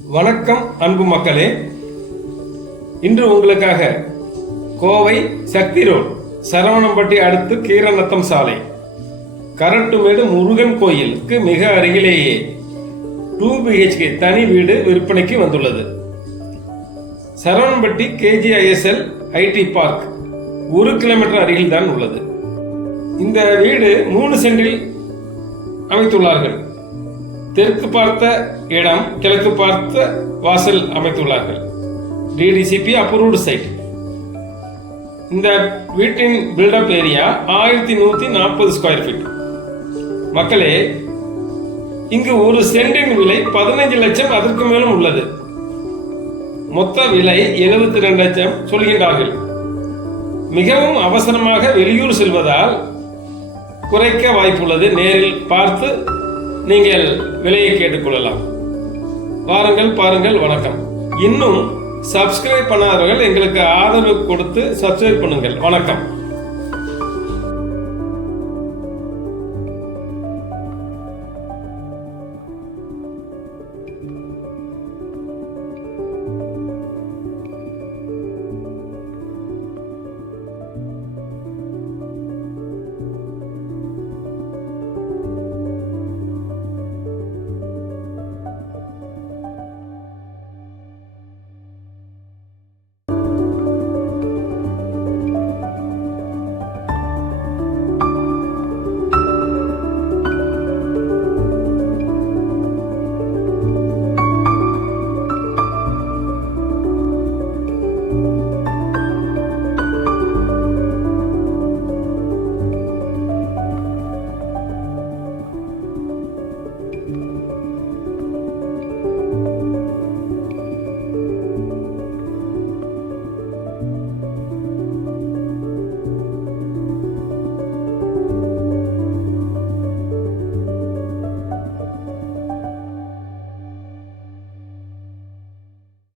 வணக்கம் அன்பு மக்களே. இன்று உங்களுக்காக கோவை சக்தி ரோட், சரவணம்பட்டி அடுத்து கீரநத்தம் சாலை, கரட்டுமேடு முருகன் கோயிலுக்கு மிக அருகிலேயே 2 BHK தனி வீடு விற்பனைக்கு வந்துள்ளது. Saravanampatti KGISL IT park 1 kilometre அருகில் தான் உள்ளது. இந்த வீடு 3 சென்டில் அமைத்துள்ளார்கள். தெற்கு பார்த்த இடம், கிழக்கு பார்த்த வாசல் அமைத்துள்ளார்கள். DDCP approved side. இந்த வீட்டின் பில்டப் ஏரியா 1140 ஸ்கொயர் ஃபீட். மக்களே, இங்கு ஒரு சென்டின் விலை 15 லட்சம், அதற்கு மேலும் உள்ளது. மொத்த விலை 72 லட்சம் சொல்கின்றார்கள். மிகவும் அவசரமாக வெளியூர் செல்வதால் குறைக்க வாய்ப்புள்ளது. நேரில் பார்த்து நீங்கள் விலையை கேட்டுக்கொள்ளலாம். வாருங்கள், பாருங்கள். வணக்கம். இன்னும் சப்ஸ்கிரைப் பண்ணாதவர்கள் எங்களுக்கு ஆதரவு கொடுத்து சப்ஸ்கிரைப் பண்ணுங்கள். வணக்கம்.